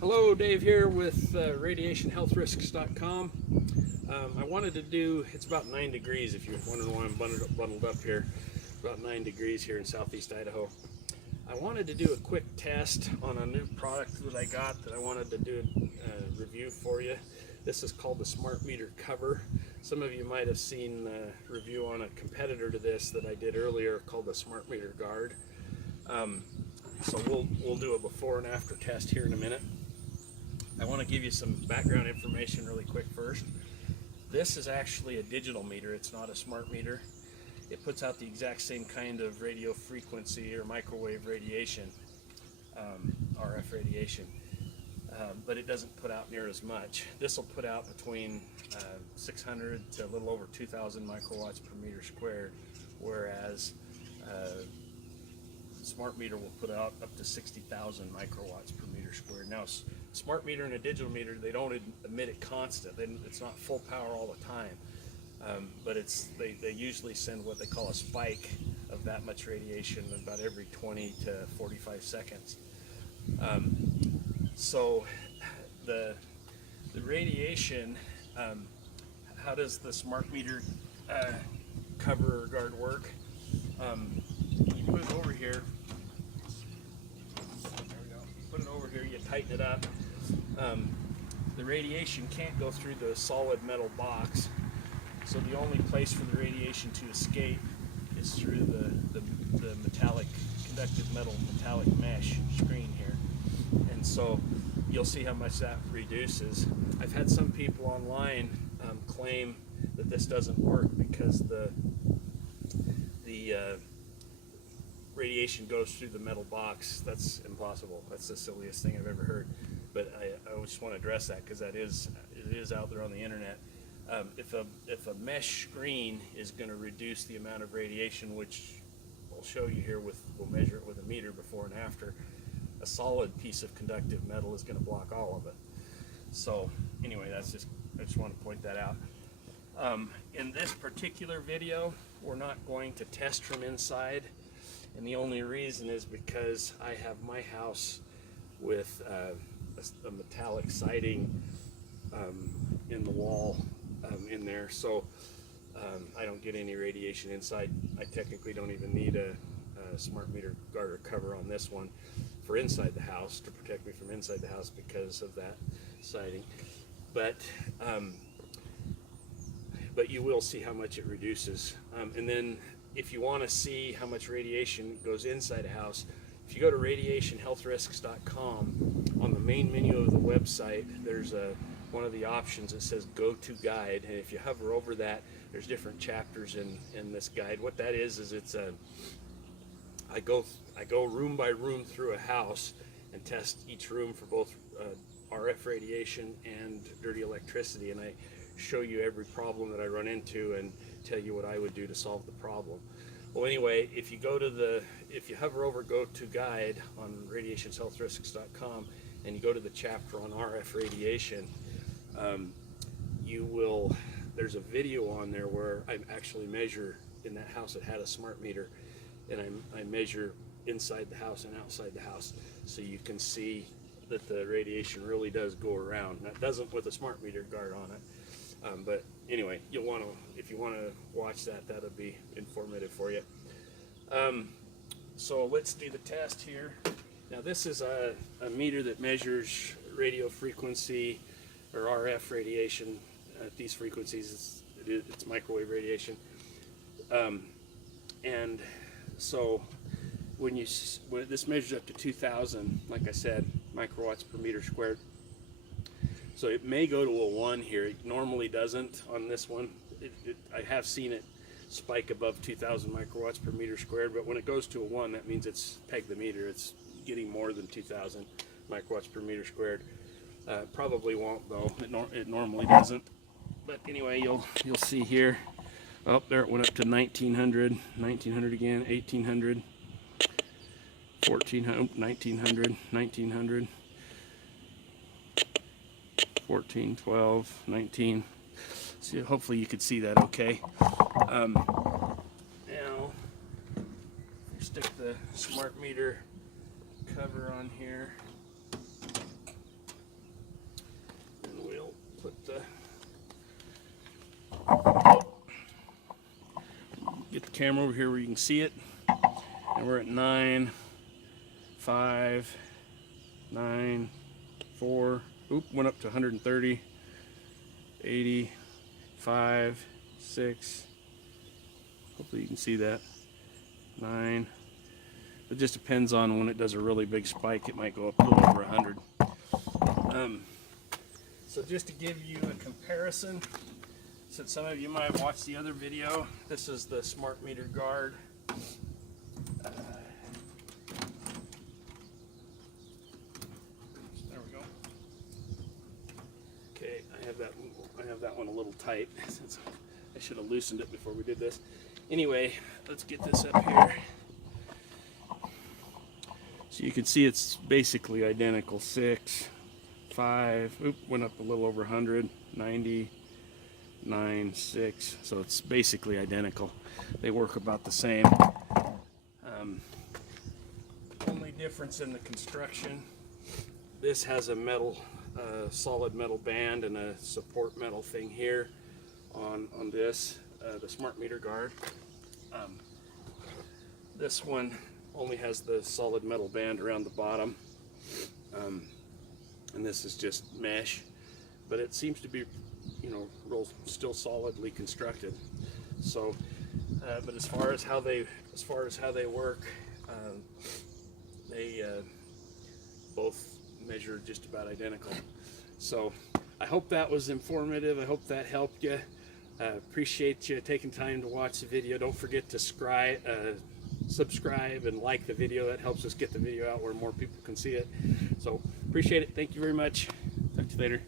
Hello, Dave here with RadiationHealthRisks.com. I wanted to do, it's about 9 degrees if you're wondering why I'm bundled up here. It's about 9 degrees here in southeast Idaho. I wanted to do a quick test on a new product that I got that I wanted to do a review for you. This is called the Smart Meter Cover. Some of you might have seen a review on a competitor to this that I did earlier called the Smart Meter Guard. So we'll do a before and after test here in a minute. I want to give you some background information really quick first. This is actually a digital meter, it's not a smart meter. It puts out the exact same kind of radio frequency or microwave radiation, RF radiation, but it doesn't put out near as much. This will put out between 600 to a little over 2,000 microwatts per meter squared, whereas smart meter will put out up to 60,000 microwatts per meter squared. Now, smart meter and a digital meter, they don't emit it constant. It's not full power all the time, but they usually send what they call a spike of that much radiation about every 20 to 45 seconds. So the radiation, how does the smart meter cover or guard work? You put it over here. There we go. You put it over here. You tighten it up. The radiation can't go through the solid metal box, so the only place for the radiation to escape is through the metallic, conductive metallic mesh screen here. And so you'll see how much that reduces. I've had some people online claim that this doesn't work because the radiation goes through the metal box. That's impossible. That's the silliest thing I've ever heard. But I just want to address that because it is out there on the internet. If a mesh screen is going to reduce the amount of radiation, which I'll show you here we'll measure it with a meter before and after, a solid piece of conductive metal is going to block all of it. So anyway, I just want to point that out. In this particular video, we're not going to test from inside, and the only reason is because I have my house with a metallic siding in the wall in there, so I don't get any radiation inside. I technically don't even need a smart meter guard or cover on this one for inside the house to protect me from inside the house because of that siding. But you will see how much it reduces. And then if you want to see how much radiation goes inside a house, if you go to RadiationHealthRisks.com, on the main menu of the website, there's one of the options that says Go to Guide, and if you hover over that, there's different chapters in this guide. What that is it's I go room by room through a house and test each room for both RF radiation and dirty electricity, and I show you every problem that I run into and tell you what I would do to solve the problem. Well, anyway, if you hover over Go to Guide on RadiationHealthRisks.com and you go to the chapter on RF radiation, there's a video on there where I actually measure in that house that had a smart meter, and I measure inside the house and outside the house, so you can see that the radiation really does go around. That doesn't with a smart meter guard on it. But anyway, if you want to watch that, that'll be informative for you. So let's do the test here. Now this is a meter that measures radio frequency or RF radiation at these frequencies. It's microwave radiation. And so when this measures up to 2,000, like I said, microwatts per meter squared. So it may go to a 1 here. It normally doesn't on this one. I have seen it spike above 2,000 microwatts per meter squared, but when it goes to a 1, that means it's pegged the meter. It's getting more than 2,000 microwatts per meter squared. Probably won't though. It normally doesn't. But anyway, you'll see here. Oh, there it went up to 1,900, 1,900 again, 1,800, 1,400, 1,900, 1,900. 14, 12, 19. So hopefully you could see that okay. Now, stick the smart meter cover on here. camera over here where you can see it. And we're at 9, 5, 9, 4. Oop, went up to 130, 80, 5, 6. Hopefully you can see that. 9. It just depends on when it does a really big spike. It might go up a little over 100. So just to give you a comparison, since some of you might have watched the other video, this is the smart meter guard. There we go. Okay, I have that one a little tight. Since I should have loosened it before we did this. Anyway, let's get this up here. So you can see it's basically identical. 6, 5, oop, went up a little over 100, 90, 9, 6. So it's basically identical. They work about the same. Only difference in the construction. This has a metal, solid metal band and a support metal thing here on this, the smart meter guard. This one only has the solid metal band around the bottom, and this is just mesh, but it seems to be, you know, still solidly constructed. So, but as far as how they work, they both measure just about identical. So I hope that was informative. I hope that helped you. Appreciate you taking time to watch the video. Don't forget to subscribe and like the video. That helps us get the video out where more people can see it. So appreciate it. Thank you very much. Talk to you later.